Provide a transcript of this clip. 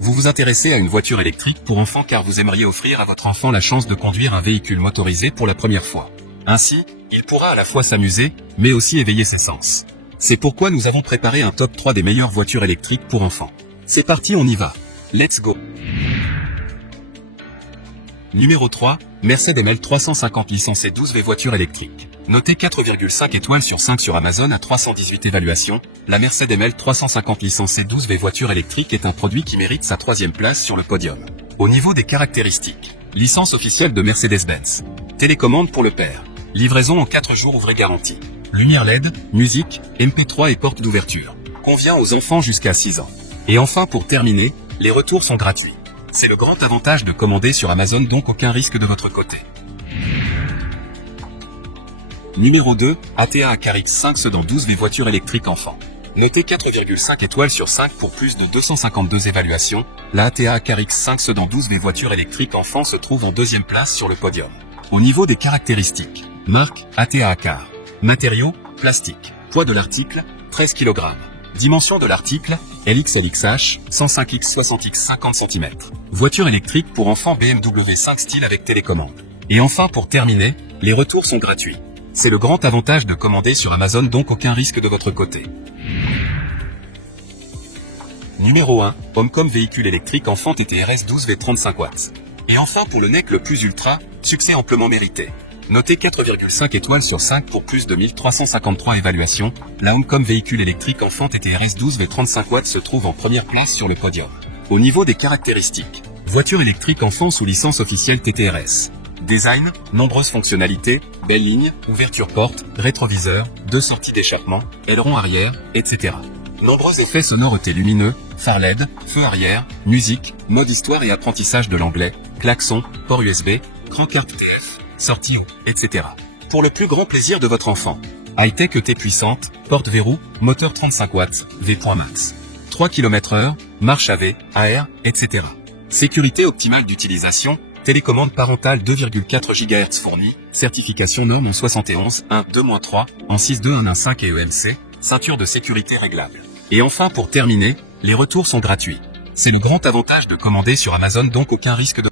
Vous vous intéressez à une voiture électrique pour enfants car vous aimeriez offrir à votre enfant la chance de conduire un véhicule motorisé pour la première fois. Ainsi, il pourra à la fois s'amuser, mais aussi éveiller ses sens. C'est pourquoi nous avons préparé un top 3 des meilleures voitures électriques pour enfants. C'est parti, on y va. Let's go. Numéro 3, Mercedes-Benz 350 licencée 12V voiture électrique. Notée 4,5 étoiles sur 5 sur Amazon à 318 évaluations, la Mercedes-Benz 350 licencée 12V voiture électrique est un produit qui mérite sa 3e place sur le podium. Au niveau des caractéristiques, licence officielle de Mercedes-Benz. Télécommande pour le père. Livraison en 4 jours ouvrés garantie. Lumière LED, musique, MP3 et porte d'ouverture. Convient aux enfants jusqu'à 6 ans. Et enfin pour terminer, les retours sont gratuits. C'est le grand avantage de commander sur Amazon, donc aucun risque de votre côté. Numéro 2, ATA Acarix 5 sedan 12V voiture électrique enfant. Notée 4,5 étoiles sur 5 pour plus de 252 évaluations, la ATA Acarix 5 sedan 12V voiture électrique enfant se trouve en 2e place sur le podium. Au niveau des caractéristiques, marque, ATA Acar. Matériaux, plastique. Poids de l'article, 13 kg. Dimension de l'article, LXLXH, 105x 60x 50 cm. Voiture électrique pour enfants BMW 5 style avec télécommande. Et enfin pour terminer, les retours sont gratuits. C'est le grand avantage de commander sur Amazon, donc aucun risque de votre côté. Numéro 1, Homecom véhicule électrique enfant TTRS 12V 35 watts. Et enfin pour le NEC le plus ultra, succès amplement mérité. Noté 4,5 étoiles sur 5 pour plus de 1353 évaluations, la Homecom véhicule électrique enfant TTRS 12V 35 watts se trouve en première place sur le podium. Au niveau des caractéristiques, voiture électrique enfant sous licence officielle TTRS. Design, nombreuses fonctionnalités, belle ligne, ouverture porte, rétroviseur, 2 sorties d'échappement, aileron arrière, etc. Nombreux effets sonores lumineux, phare LED, feu arrière, musique, mode histoire et apprentissage de l'anglais, klaxon, port USB, cran carte TF, sortie haut, etc. Pour le plus grand plaisir de votre enfant. High-tech ET puissante, porte-verrou, moteur 35 watts, V.max. max. 3 km/h, marche AV, AR, etc. Sécurité optimale d'utilisation, télécommande parentale 2,4 GHz fournie, certification norme en 71 1 2-3, en 62115 et EMC, ceinture de sécurité réglable. Et enfin pour terminer, les retours sont gratuits. C'est le grand avantage de commander sur Amazon, donc aucun risque de